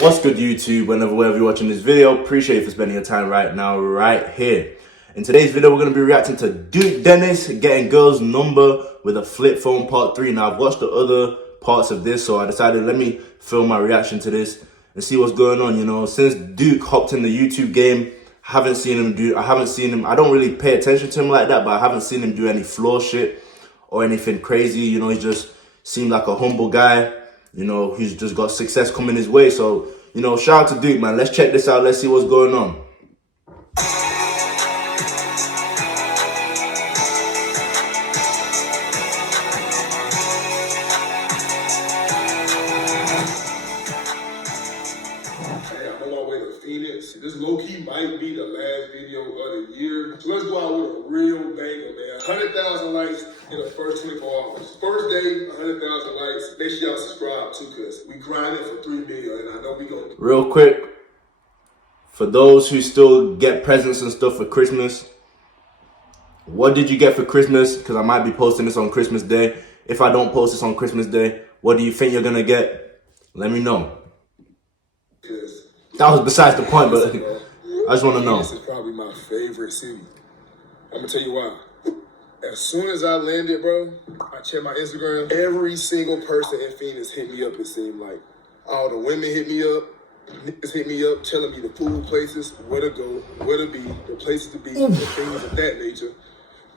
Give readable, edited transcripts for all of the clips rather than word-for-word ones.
What's good, YouTube? Wherever you're watching this video, appreciate you for spending your time right now, right here. In today's video, we're going to be reacting to Duke Dennis getting girl's number with a flip phone part 3. Now, I've watched the other parts of this, so I decided let me film my reaction to this and see what's going on. You know, since Duke hopped in the YouTube game, I haven't seen him, I don't really pay attention to him like that, but I haven't seen him do any floor shit or anything crazy. You know, he just seemed like a humble guy. You know, he's just got success coming his way. So, you know, shout out to Duke, man. Let's check this out. Let's see what's going on. This low-key might be the last video of the year. So let's go out with a real banger, man. 100,000 likes in the first 24 hours. First day, 100,000 likes. Make sure y'all subscribe too, because we grinding for 3 million, and I know we gonna... Real quick, for those who still get presents and stuff for Christmas, what did you get for Christmas? Because I might be posting this on Christmas Day. If I don't post this on Christmas Day, what do you think you're gonna get? Let me know. That was besides the point, but I just want to know. This is probably my favorite city. I'm going to tell you why. As soon as I landed, bro, I checked my Instagram. Every single person in Phoenix hit me up, it seemed like. All the women hit me up. Niggas hit me up telling me the food places, where to go, where to be, the places to be, and things of that nature.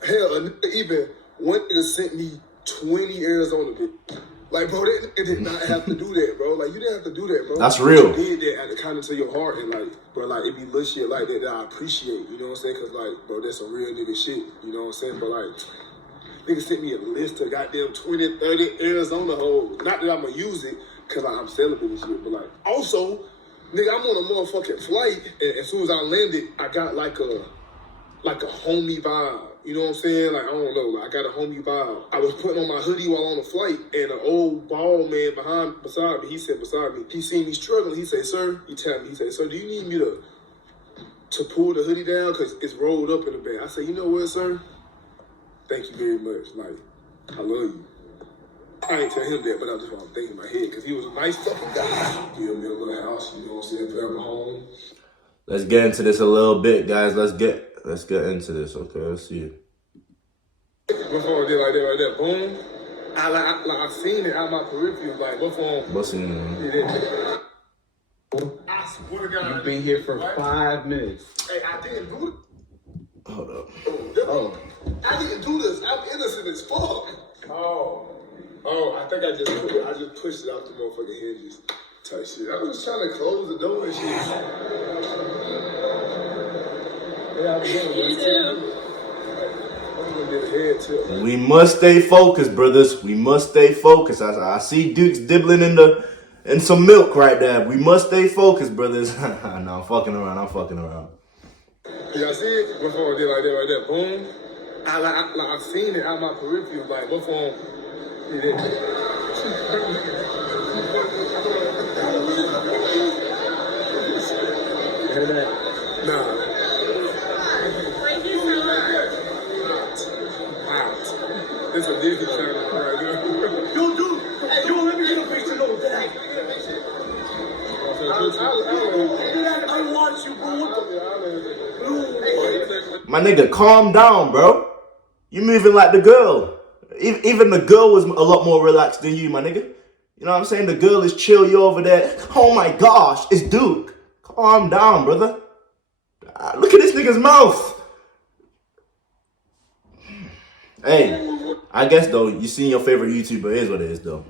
Hell, a nigga even one nigga sent me 20 Arizona bitches. Like, bro, they did not have to do that, bro. Like, you didn't have to do that, bro. That's real. You did that at the kindness of your heart, and like, bro, like, it be little shit like that I appreciate, you know what I'm saying? Because, like, bro, that's some real nigga shit, you know what I'm saying? But, like, niggas sent me a list of goddamn 20, 30 Arizona hoes. Not that I'm going to use it, because like, I'm celibate and shit, but, like, also, nigga, I'm on a motherfucking flight, and as soon as I landed, I got, like a homie vibe. You know what I'm saying? Like, I don't know. Like, I got a homie vibe. I was putting on my hoodie while on the flight, and an old bald man beside me, he said beside me, he seen me struggling. He said, sir, he tapped me. He said, sir, do you need me to pull the hoodie down? Because it's rolled up in the back. I said, you know what, sir? Thank you very much. Like, I love you. I ain't tell him that, but I just want to think in my head, because he was a nice fucking guy. Give me a little house, you know what I'm saying, forever home. Let's get into this a little bit, guys. Let's get into this. Okay, let's see. Before I did like that right there, boom. I seen it out my peripheral, like, before. What's in there? I swear to God. You've been here for 5 minutes. Hey, I didn't do it. Hold up. Oh. I didn't do this. I'm innocent as fuck. Oh, I think I just pushed it off the motherfucking hinges. Type shit. I was just trying to close the door and shit. We must stay focused, brothers. We must stay focused. I see Duke's dibbling in some milk right there. We must stay focused, brothers. No, I'm fucking around. Y'all see it? Before I did like that right there, boom. I seen it out my peripheral, like, before. Hear that? Nah. It's a Disney channel right now. Yo, dude, hey, yo, let me get a picture of that. I watch you, bro. My nigga, calm down, bro. You moving like the girl. Even the girl was a lot more relaxed than you, my nigga. You know what I'm saying? The girl is chill, you over there. Oh my gosh, it's Duke. Calm down, brother. Look at this nigga's mouth. Hey, I guess though, you seen your favorite YouTuber. It is what it is though.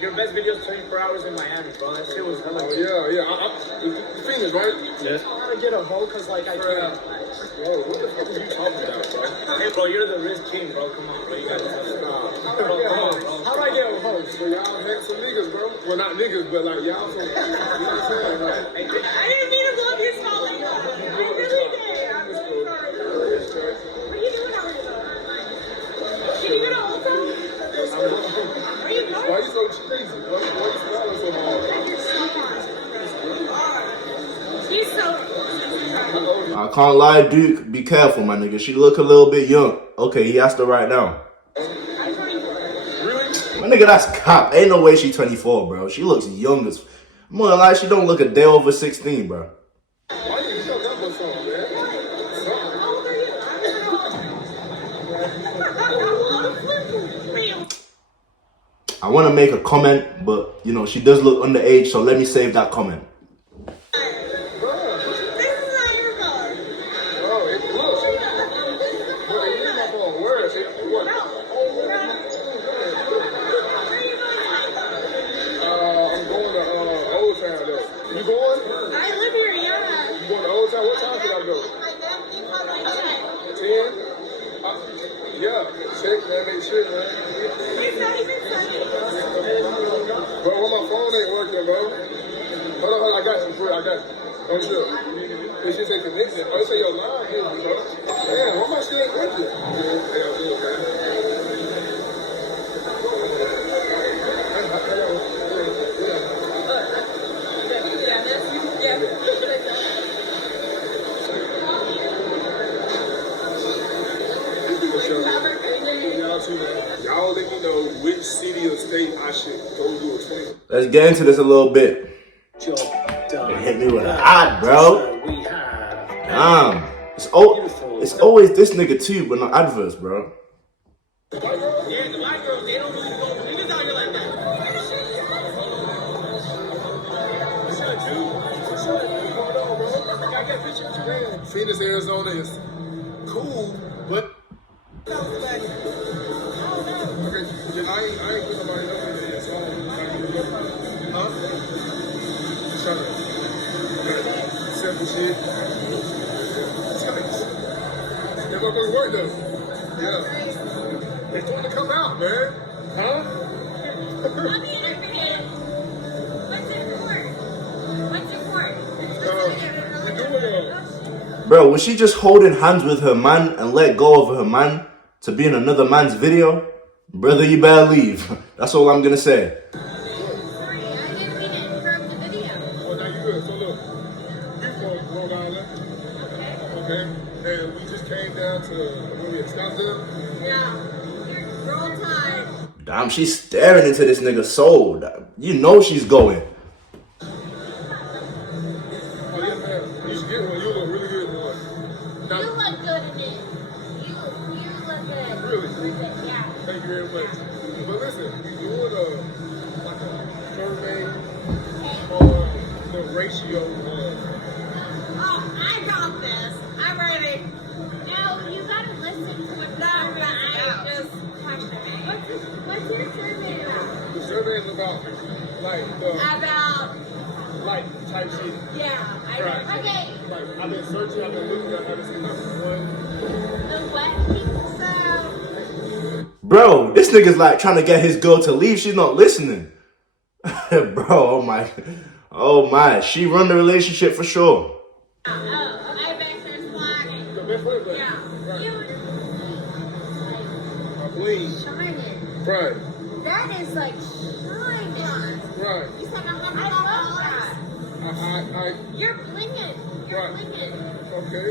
Your best videos 24 hours in Miami, bro. That shit was hella good. Yeah. Phoenix, right? Yeah. I want to get a hoe because, like, I can't. Bro, what the fuck are you talking about, bro? Hey, bro, you're the Rizz king, bro. Come on, bro. You got to tell me. Come on, bro. How do I get a hoe? So y'all had some niggas, bro. Well, not niggas, but like y'all some. You know what I'm saying? Like, I didn't mean to blow up your spot like that. I really did. I'm so sorry. What are you doing over there? Can you go to Ulta? Where are you going? why you so cheesy, bro? Why you smiling so hard? You're so hot. He's so... can't lie, Duke. Be careful, my nigga. She look a little bit young. Okay, he asked her right now. My nigga, that's cap. Ain't no way she 24, bro. She looks young as... I'm gonna lie, she don't look a day over 16, bro. Why you show that much on, man? I want to make a comment, but, you know, she does look underage, so let me save that comment. You going? I live here, yeah. You going to Old Town? What time should I go? 10? Yeah. Check, man. Make sure, man. It's not even Sunday. Bro, my phone ain't working, bro. Hold on. I got you, bro. I got you. Don't trip. It should say connection. Oh, it say your line here, bro. Damn, why my shit ain't working? Yeah, good, man. Y'all let me know which city or state I should go do a trip. Let's get into this a little bit. They hit me with an ad, bro. Damn. It's always this nigga too, but not adverts, bro. Yeah, the white girls, they don't really go for niggas out here like that. Phoenix, Arizona is cool, but okay, yeah, I ain't put nobody else in there, so huh? Shut up. Simple shit. They're gonna go to work though. Yeah. They're starting to come out, man. Huh? Bro, was she just holding hands with her man and let go of her man to be in another man's video? Brother, you better leave. That's all I'm gonna say. Well, now you good. So look, we from Rhode Island. Okay. And we just came down to where we at Scottsdale. Damn, she's staring into this nigga's soul. You know she's going. Oh yeah, man. You should get one. You look really good in one. Now, You look good in it. You look good. Really? Yeah. Thank you very much. But listen, we doing like a survey on the ratio of. Oh, I got this. I'm ready. No, you gotta listen to it. No, I just questioning. What's your survey about? The survey is about like the About, like type shit. yeah. Right. Okay, Like I've been searching, I've been looking, I haven't seen like one. the what people say. Bro, this nigga's like trying to get his girl to leave. She's not listening. Bro, oh my. Oh my. She run the relationship for sure. I bet there's flagging. The best way, but Yeah. You right. I believe. shining. Right. That is like shining. Right. You said $100. You're blinging. You're Right. blinging. Okay.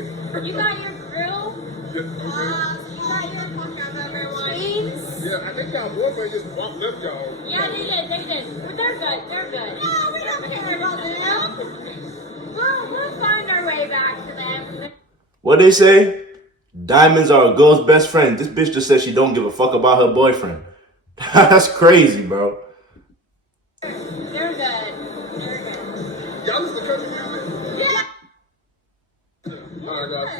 You got your grill. Yeah, okay. You got your jeans. Yeah, I think y'all boyfriend just walked left y'all. Yeah, they did. But they're good. They're good. No, we don't care about them. We'll find our way back to them. What they say? Diamonds are a girl's best friend. This bitch just said she don't give a fuck about her boyfriend. That's crazy, bro. They're good. They're good. Y'all listen to country music? Yeah. Alright, guys.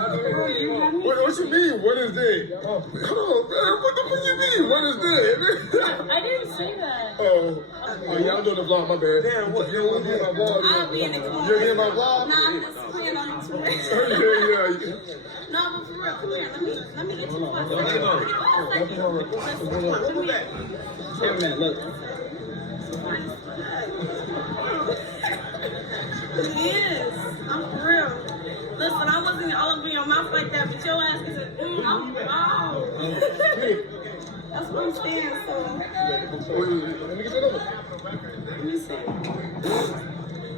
What you mean? What is that? Come on, man. What the fuck you mean? What is that? I didn't see that. Oh, yeah, I'm doing the vlog. My bad. Damn, what? You don't want to be in my vlog? I'll be in the corner. You're in my vlog? No, I'm just playing on YouTube. Yeah. No, but for real, come here. Let me get you close. Cameraman, look. It is. I'm for real. Listen, I wasn't all up in your mouth like that, but your ass is a I'm wow. That's what I'm saying, so. Let me get your number. Let me see.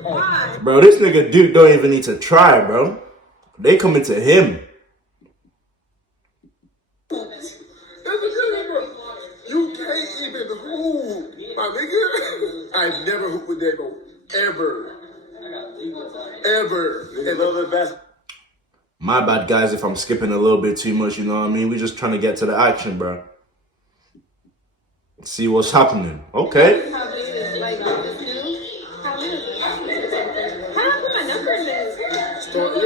Why? Bro, this nigga Duke don't even need to try, bro. They coming to him. That's the thing, bro. You can't even hoop, my nigga. I never hoop with Dago. Ever. Ever. And the best. My bad, guys, if I'm skipping a little bit too much, you know what I mean? We just trying to get to the action, bro. See what's happening. Okay. How big is it? Like, this new? How big is it? How do I put my number in this? Start, yeah.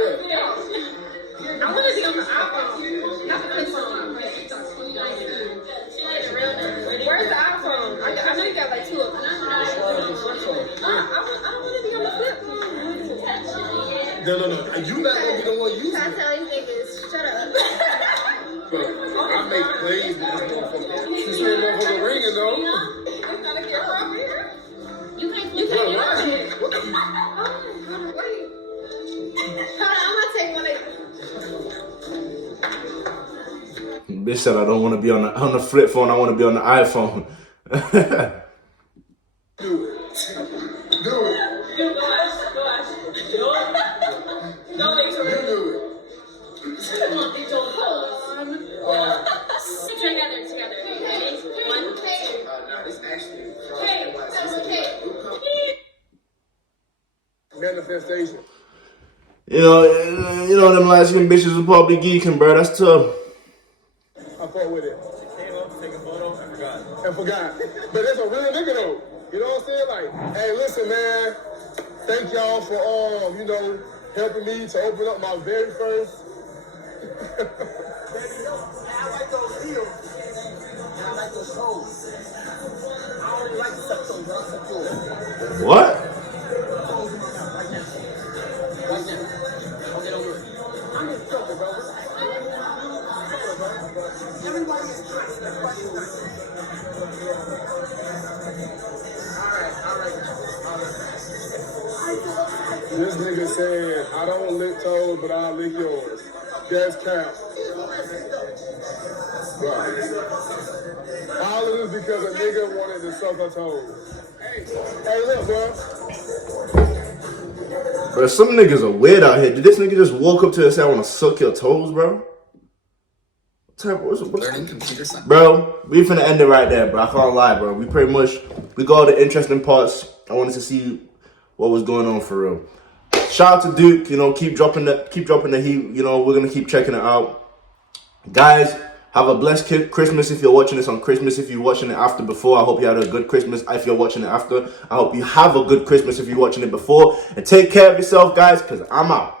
I want to be on the iPhone, not the flip phone. Where's the iPhone? I know you got like 2 of them. I don't want to be on the flip phone. No. You not gonna be the one using I it. tell these niggas, shut up. But I make plays with this motherfucker. You see a motherfucker ringing though. It's not a camera up here. You can't Bro, get why? on it. What the? Wait. Hold on, I'm gonna take one of Bitch said I don't want to be on the flip phone. I want to be on the iPhone. Do it. Do it. No, You do it. Together. One. It's actually. Manifestation. You know them light skin bitches will probably geeking, bro. That's tough. I fought with it. Came up, take a photo, and Forgot. But it's a real nigga though. You know what I'm saying? Like, hey, listen, man. Thank y'all for helping me to open up my very first. I like those heels. I like those toes. I only like the toes. I like the What? Right now. I'll get over it. I'm just joking, bro. Everybody is nice. Everybody is nice. All right. This nigga said, I don't lick toes, but I'll lick yours. That's cap. Right. All of this because a nigga wanted to suck her toes. Hey, look, bro. Bro, some niggas are weird out here. Did this nigga just walk up to us and say, I want to suck your toes, bro? Learning computer science. Bro, we finna end it right there, bro. I can't lie, bro. We pretty much, we got all the interesting parts. I wanted to see what was going on for real. Shout out to Duke, keep dropping the heat. We're gonna keep checking it out. Guys, have a blessed Christmas if you're watching this on Christmas. If you're watching it after before, I hope you had a good Christmas. If you're watching it after, I hope you have a good Christmas if you're watching it before. And take care of yourself, guys, because I'm out.